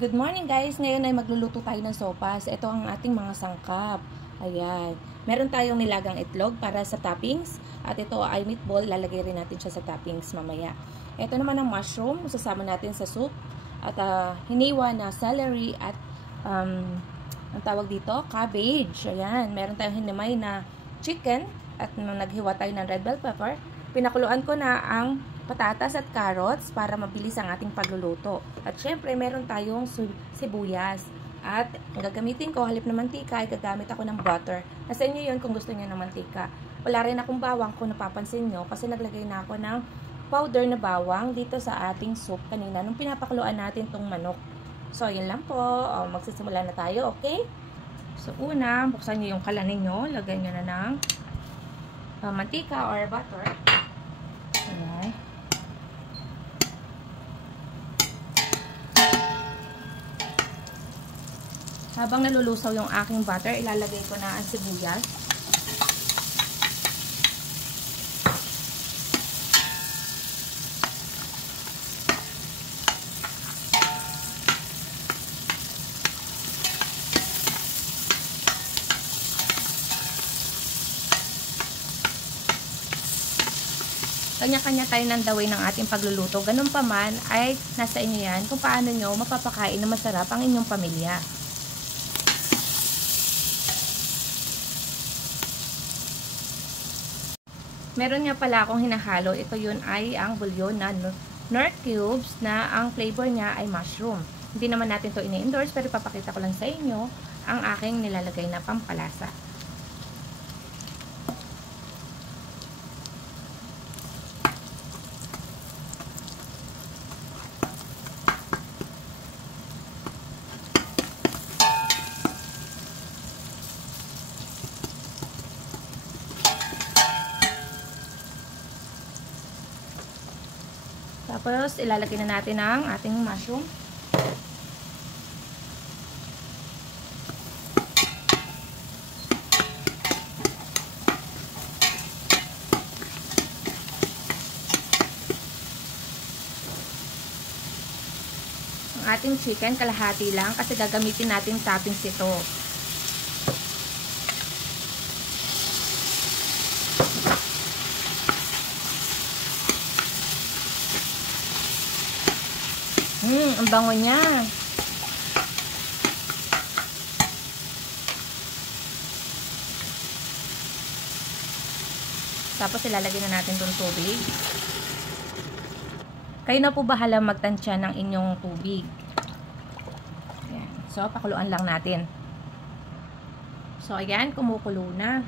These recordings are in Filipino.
Good morning guys! Ngayon ay magluluto tayo ng sopas. Ito ang ating mga sangkap. Ayan. Meron tayong nilagang itlog para sa toppings. At ito ay meatball. Lalagay rin natin siya sa toppings mamaya. Ito naman ang mushroom. Sasama natin sa soup. At hiniwa na celery at ang tawag dito, cabbage. Ayan. Meron tayong hinimay na chicken. At naghiwa tayo ng red bell pepper. Pinakuluan ko na ang patatas at carrots para mabilis ang ating pagluluto. At syempre, meron tayong sibuyas. At ang gagamitin ko, halip na mantika, ay gagamit ako ng butter. Nasa inyo yun kung gusto niyo ng mantika. Wala rin akong bawang kung napapansin nyo kasi naglagay na ako ng powder na bawang dito sa ating soup kanina nung pinapakuluan natin tong manok. So, yun lang po. Magsisimula na tayo, okay? So, una, buksan nyo yung kalan ninyo. Lagyan nyo na ng mantika or butter. Ayan. Habang nalulusaw yung aking butter, ilalagay ko na ang sibuyas. Kanya-kanya tayo ng the way ng ating pagluluto. Ganun pa man, ay nasa inyo yan kung paano nyo mapapakain na masarap ang inyong pamilya. Meron nga pala akong hinahalo. Ito yun ay ang bouillon na Knorr cubes na ang flavor niya ay mushroom. Hindi naman natin to ini-endorse pero papakita ko lang sa inyo ang aking nilalagay na pampalasa. Tapos, ilalagay na natin ang ating mushroom. Ang ating chicken, kalahati lang kasi gagamitin natin toppings ito. Ang bango niya. Tapos ilalagay na natin itong tubig. Kayo na po bahala magtansya ng inyong tubig. Ayan. So, pakuluan lang natin. So, ayan, kumukulo na.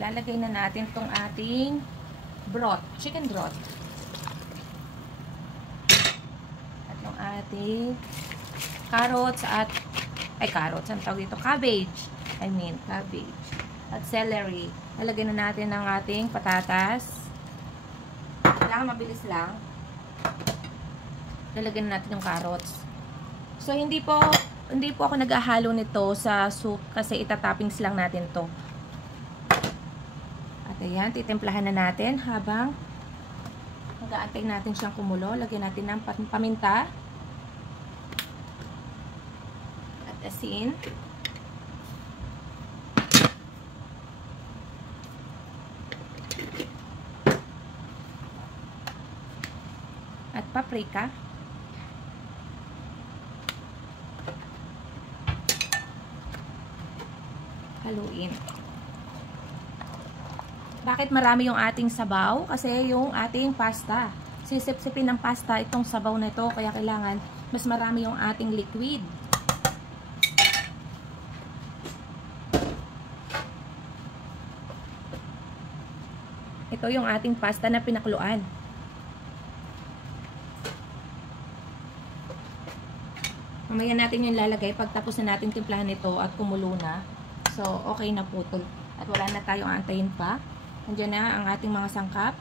Ilalagay na natin itong ating broth, chicken broth. Ating carrots at carrots, ang tawag dito, cabbage at celery. Lalagyan na natin ang ating patatas. Kailangan mabilis lang. Lalagyan na natin yung carrots. So hindi po ako naghahalo nito sa soup kasi itatoppings lang natin to. At ayan, titimplahan na natin habang mag-aantay natin siyang kumulo. Lagyan natin ng paminta at asin. At paprika. Haluin. Bakit marami yung ating sabaw? Kasi yung ating pasta. Sisip-sipin ng pasta itong sabaw na ito. Kaya kailangan mas marami yung ating liquid. Ito yung ating pasta na pinakuluan. Mamaya natin yung lalagay pagtapos na natin timplahan ito at kumulo na. So, okay na po ito. At wala na tayong aantayin pa. Nandiyan na ang ating mga sangkap.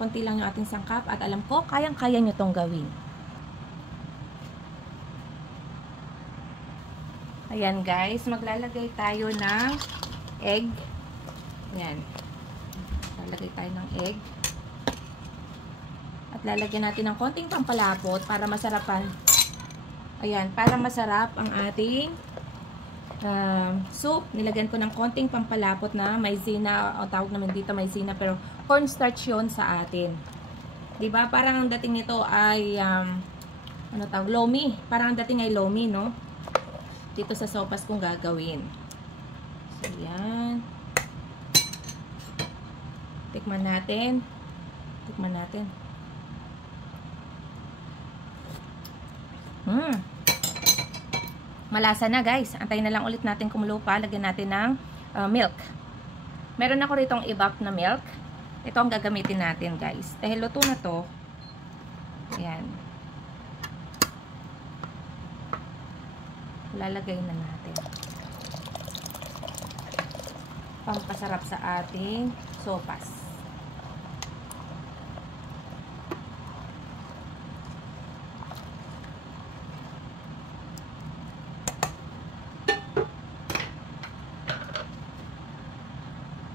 Konti lang yung ating sangkap. At alam ko, kayang-kaya nyo itong gawin. Ayan guys, maglalagay tayo ng egg. Ayan. Lalagay tayo ng egg. At Lalagyan natin ng konting pampalapot para masarapan. Ayan, para masarap ang ating soup. Nilagyan ko ng konting pampalapot na maizena, o tawag naman dito maizena, pero cornstarch yun sa atin. Diba? Parang ang dating nito ay, ano tawag, lomi. Parang ang dating ay lomi, no? Dito sa sopas kong gagawin. So, yan. Tikman natin. Tikman natin. Malasa na guys. Antayin na lang ulit natin kumulo pa. Lagyan natin ng milk. Meron ako ritong evap na milk. Ito ang gagamitin natin guys. Dahil luto na to. Ayan. Lalagay na natin. Pampasarap sa ating sopas.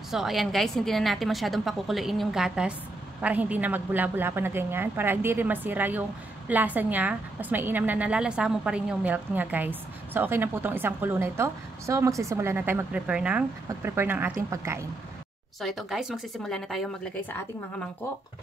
So, ayan guys, hindi na natin masyadong pakukuluin yung gatas para hindi na magbula-bula pa na ganyan. Para hindi rin masira yung lasa niya. Mas mainam na nalalasa mo pa rin yung milk niya guys. So, okay na po itong isang kulo na ito. So, magsisimula na tayo mag-prepare ng ating pagkain. So, ito guys, magsisimula na tayo maglagay sa ating mga mangkok.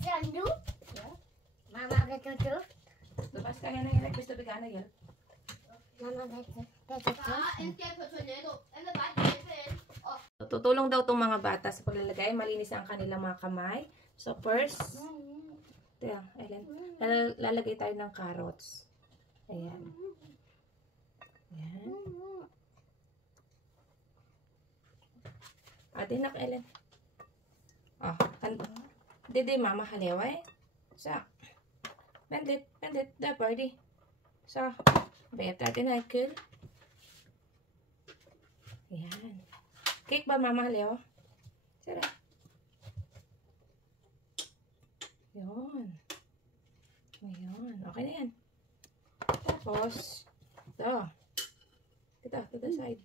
Sandu? Ja. Mama betutu? Lepas kaya na yan, gusto bigana yan. Mama betutu? Tutulong daw itong mga bata sa paglalagay. Malinis ang kanilang mga kamay. So first, Ellen, lalagay tayo ng carrots. Ayan. Ayan. Adinak, Ellen. Oh, Dede mama haleway. Sa. Pendit, da birdie. Sa. Vet natin ay cool. Ayan. Cake ba mama halew? Sara. Yun. Ayun. Okay na yan. Tapos, ito. Kita, to the side.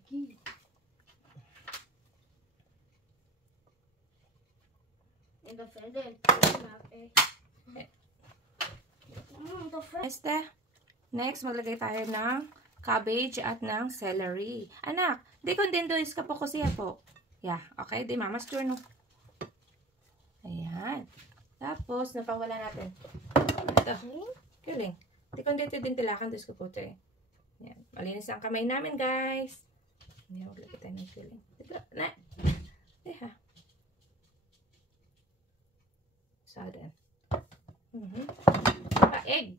Next, maglagay tayo ng cabbage at ng celery. Anak, di kondendo ka po kasi po. Yeah, okay. Di mama's turn. Ayan. Tapos, napawala natin. Ito. Kiling. Di kondendo din tilakan dos ko po ito eh. Ayan. Malinis ang kamay namin, guys. Ayan, maglagay tayo ng kiling. Ito. Na. Deha. Sudden. Egg.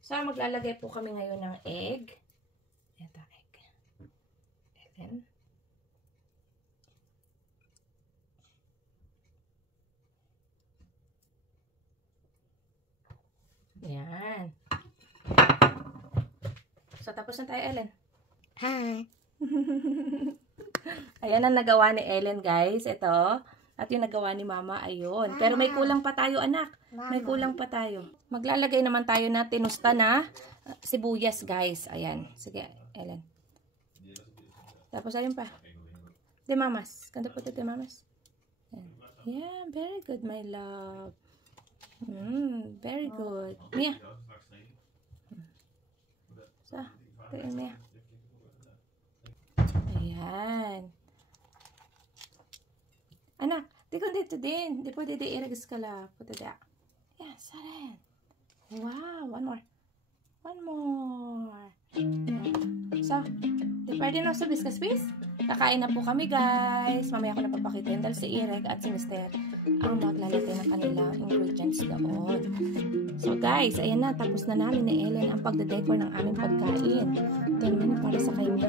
So, maglalagay po kami ngayon ng egg. Ito, egg. Ellen. Yan. So, tapos na tayo, Ellen. Hi. Ayan ang nagawa ni Ellen, guys. Ito. At yung nagawa ni Mama, ayun. Pero may kulang pa tayo, anak. May kulang pa tayo. Maglalagay naman tayo na tinusta na sibuyas, guys. Ayan. Sige, Ellen. Tapos, ayun pa. De mamas. Kanda po ito, de mamas. Ayan. Yeah, very good, my love. Very good. Mia. So, ito yun, Mia. Ayan. Anak, di ko dito din. Di pwede di iragis ka la. Pwede di. Yan, saren. Wow, one more. One more. So, di pwede na sa biscuit piece. Kakain na po kami, guys. Mamaya ko na papakita yun dahil si Irek at si Mister ang maglalagay ng kanilang ingredients doon. So, guys, ayan na. Tapos na namin ni Ellen ang pagde-decor ng aming pagkain. Ito naman yung para sa kanya.